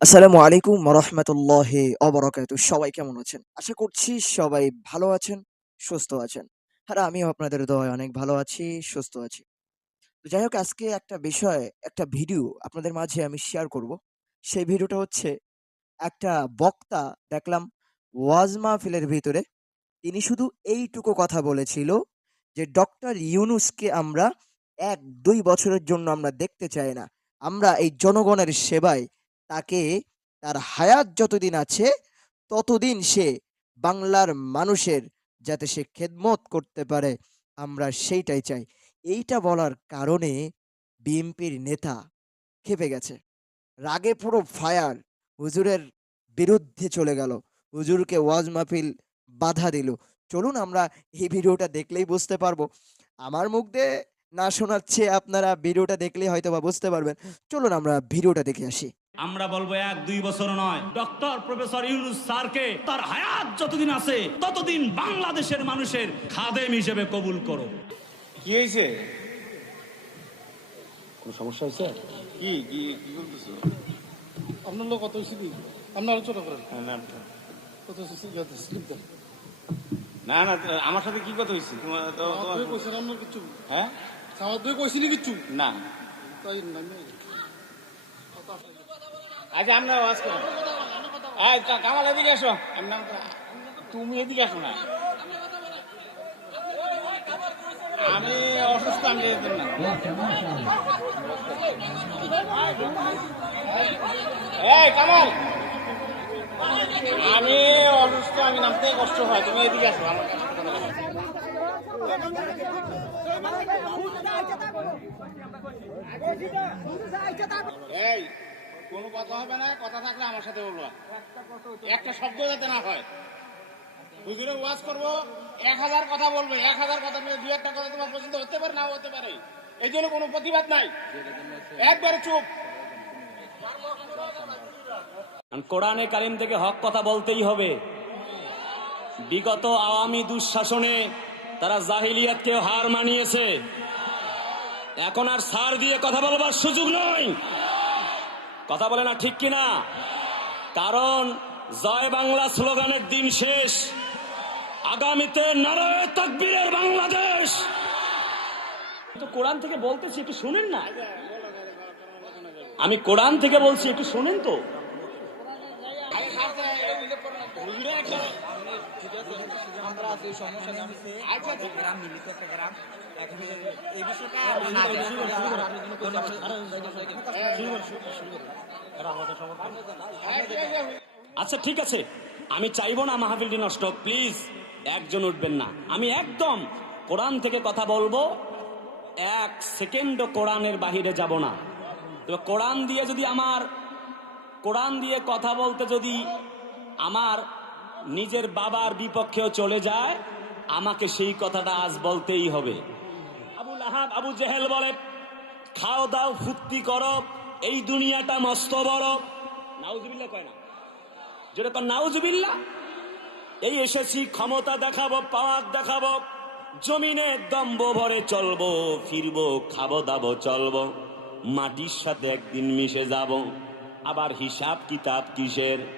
আসসালামু আলাইকুম রহমতুল্লাহ অবরকাত সবাই কেমন আছেন? আশা করছি সবাই ভালো আছেন, সুস্থ আছেন। আর আমিও আপনাদের দোয়ায় অনেক ভালো আছি, সুস্থ আছি। তো যাই হোক, আজকে একটা বিষয়, একটা ভিডিও আপনাদের মাঝে আমি শেয়ার করব। সেই ভিডিওটা হচ্ছে, একটা বক্তা দেখলাম ওয়াজ মাহফিলের ভিতরে, তিনি শুধু এইটুকু কথা বলেছিল যে, ডক্টর ইউনুসকে আমরা এক দুই বছরের জন্য আমরা দেখতে চাই না। আমরা এই জনগণের সেবায় তাকে তার হায়াত যতদিন আছে, ততদিন সে বাংলার মানুষের যাতে সে খেদমত করতে পারে, আমরা সেইটাই চাই। এইটা বলার কারণে বিএনপির নেতা খেপে গেছে। রাগে পুরো ফায়ার হুজুরের বিরুদ্ধে চলে গেল। হুজুরকে ওয়াজ মাহফিল বাধা দিল। চলুন আমরা এই ভিডিওটা দেখলেই বুঝতে পারব। আমার মুখ দিয়ে না শোনাচ্ছে আপনারা ভিডিওটা দেখলেই হয়তো বা বুঝতে পারবেন। চলুন আমরা ভিডিওটা দেখে আসি। আমরা বলব এক দুই বছর নয়। ডক্টর প্রফেসর ইউনুস স্যারকে তার হায়াত যতদিন আছে ততদিন বাংলাদেশের মানুষের খাদেম হিসেবে কবুল করো। কি হয়েছে? কোনো সমস্যা হয়েছে? কি কি কি বলতেছো আপনার লোক কত হয়েছে কি আপনি আলোচনা করেন। হ্যাঁ, না কত হয়েছে স্লিপ দেন না না আমার সাথে কি কথা হয়েছে? তোমার তো- তোমার কইছেন আপনার কিচ্ছু হ্যাঁ? আমার দুই কইছিনি কিচ্ছু না। তাই না আচ্ছা আমরা আওয়াজ করো। কা- কামাল, এদিকে আসো। নাম তুমি এদিকে আসো না। আমি অসুস্থ, আমি যেতাম না এই, কামাল! আমি অসুস্থ, আমি নামতে কষ্ট হয়। তুমি এদিকে আসো, আমার। এই কোনো কথা হবে না, কথা থাকলে আমার সাথে বলব। একটা শব্দ যাতে না হয়। হুজুরে ওয়াজ করব, এক হাজার কথা বলবে, এক হাজার কথা নিয়ে দু একটা কথা তোমার পছন্দ হতে পারে, নাও হতে পারে। এই জন্য কোনো প্রতিবাদ নাই। একবারে চুপ। কোরআনে কালিম থেকে হক কথা বলতেই হবে। বিগত আওয়ামী দুঃশাসনে তারা জাহিলিয়াতকে হার মানিয়েছে। এখন আর সার দিয়ে কথা বলবার সুযোগ নয়। কথা বলে না ঠিক কিনা? কারণ জয় বাংলা স্লোগানের দিন শেষ। আগামীতে নারায় তকবীরের বাংলাদেশ। কোরআন থেকে বলতেছি, একটু শুনেন না? আমি কোরআন থেকে বলছি, একটু শুনেন তো হুজুরে একটা আচ্ছা, ঠিক আছে। আমি চাইব না মাহফিলটি নষ্ট। প্লিজ একজন উঠবেন না। আমি একদম কোরআন থেকে কথা বলব। এক সেকেন্ডও কোরআনের বাহিরে যাব না। তবে কোরআন দিয়ে যদি আমার কোরআন দিয়ে কথা বলতে যদি আমার নিজের বাবার বিপক্ষেও চলে যায়, আমাকে সেই কথাটা আজ বলতেই হবে। আবুল আহাব আবু জেহেল বলে, খাও দাও, ফুর্তি করো, এই দুনিয়াটা মস্ত বড়। নাউজুবিল্লাহ কয় না। যেরকম নাউজুবিল্লাহ? এই এসেছি, ক্ষমতা দেখাবো, পাওয়ার দেখাবো, জমিনে দম্ব ভরে চলবো, ফিরবো, খাব, দাবো, চলবো, মাটির সাথে একদিন মিশে যাব। আবার হিসাব কিতাব কিসের?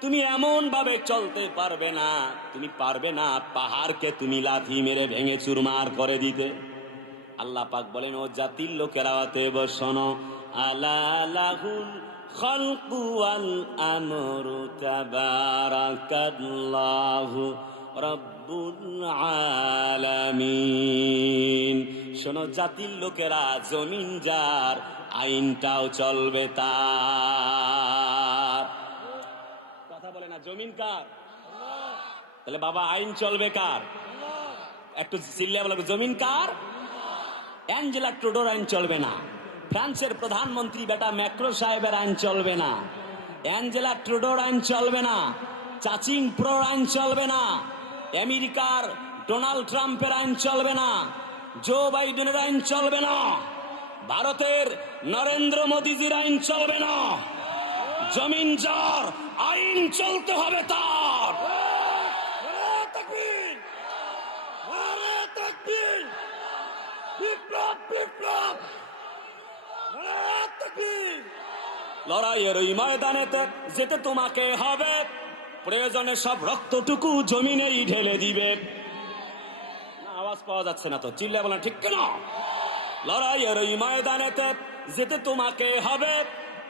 তুমি এমন ভাবে চলতে পারবে না। তুমি পারবে না পাহাড়কে তুমি লাথি মেরে ভেঙে চুরমার করে দিতে। আল্লাহ পাক বলেন, ও জাতির লোকেরা শোনো, আলা লাহুল খালকু আমরু শোনো, জাতির লোকেরা জমিন যার আইনটাও চলবে তার। জমিন কার? তাহলে বাবা, আইন চলবে কার? একটু চিল্লে বলে, জমিন কার? অ্যাঞ্জেলা ট্রুডোর আইন চলবে না। ফ্রান্সের প্রধানমন্ত্রী বেটা ম্যাক্রো সাহেবের আইন চলবে না। অ্যাঞ্জেলা ট্রুডোর আইন চলবে না। চাচিং প্রোর আইন চলবে না। আমেরিকার ডোনাল্ড ট্রাম্পের আইন চলবে না। জো বাইডেনের আইন চলবে না। ভারতের নরেন্দ্র মোদীজির আইন চলবে না। জমিন যার, আইন চলতে হবে তার। লড়াইয়ের ওই ময়দানেতে যেতে তোমাকে হবে। প্রয়োজনে সব রক্তটুকু জমিনেই ঢেলে দিবে। আওয়াজ পাওয়া যাচ্ছে না তো। চিল্লা বলেন, ঠিক কেন? লড়াইয়ের ওই ময়দানেতে যেতে তোমাকে হবে।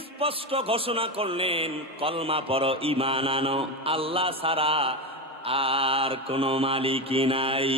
স্পষ্ট ঘোষণা করলেন, কলমা পর ইমান আনো। আল্লাহ সারা আর কোনো মালিকই নাই।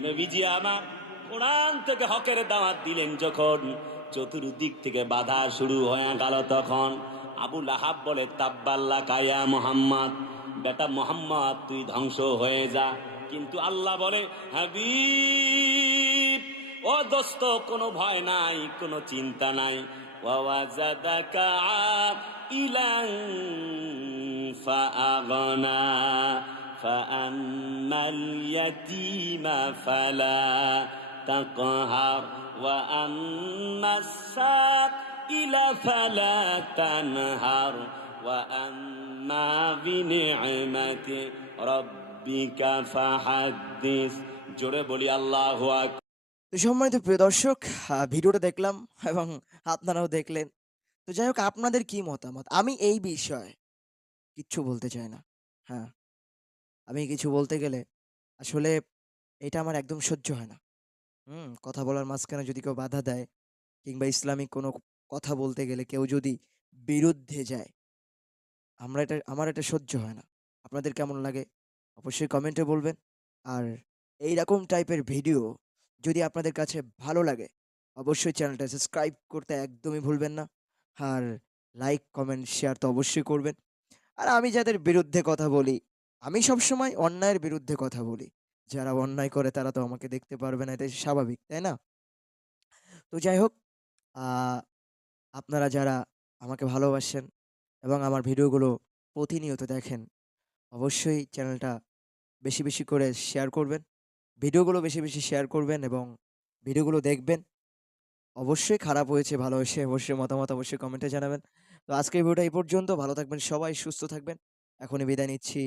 নবীজি আমার কোরআন থেকে হকের দাওয়াত দিলেন যখন চতুর্দিক থেকে বাধা শুরু হয়ে গেল তখন। আবু আহাব বলে তাব্বাল্লা কায়া মোহাম্মদ। বেটা মোহাম্মদ, তুই ধ্বংস হয়ে যা। কিন্তু আল্লাহ বলে, হাবিব, ও দোস্ত, কোনো ভয় নাই, কোনো চিন্তা নাই। ووزدك عائلا فأغنى فأما اليتيم فلا تقهر وأما السائل فلا تنهر وأما بنعمة ربك فحدث. جرب لي الله أكبر তো সম্মানিত প্রিয় দর্শক ভিডিওটা দেখলাম এবং আপনারাও দেখলেন। তো যাই হোক, আপনাদের কি মতামত? আমি এই বিষয়ে কিচ্ছু বলতে চাই না হ্যাঁ? আমি কিছু বলতে গেলে আসলে এটা আমার একদম সহ্য হয় না। হুম, কথা বলার মাঝখানে যদি কেউ বাধা দেয় কিংবা ইসলামিক কোনো কথা বলতে গেলে কেউ যদি বিরুদ্ধে যায়, আমরা এটা, আমার এটা সহ্য হয় না। আপনাদের কেমন লাগে? অবশ্যই কমেন্টে বলবেন। আর এই রকম টাইপের ভিডিও যদি আপনাদের কাছে ভালো লাগে, অবশ্যই চ্যানেলটা সাবস্ক্রাইব করতে একদমই ভুলবেন না। আর লাইক, কমেন্ট, শেয়ার তো অবশ্যই করবেন। আর আমি যাদের বিরুদ্ধে কথা বলি, আমি সবসময় অন্যায়ের বিরুদ্ধে কথা বলি। যারা অন্যায় করে তারা তো আমাকে দেখতে পারবে না, এটাই স্বাভাবিক, তাই না? তো যাই হোক আপনারা যারা আমাকে ভালোবাসেন এবং আমার ভিডিওগুলো প্রতিনিয়ত দেখেন, অবশ্যই চ্যানেলটা বেশি বেশি করে শেয়ার করবেন। ভিডিওগুলো বেশি বেশি শেয়ার করবেন এবং ভিডিওগুলো দেখবেন। অবশ্যই খারাপ হয়েছে, ভালো হয়েছে, অবশ্যই মতামত অবশ্যই কমেন্টে জানাবেন। তো আজকের ভিডিওটা এই পর্যন্ত। ভালো থাকবেন সবাই, সুস্থ থাকবেন। এখনই বিদায় নিচ্ছি।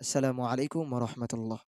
আসসালামু আলাইকুম রহমতুল্লাহ।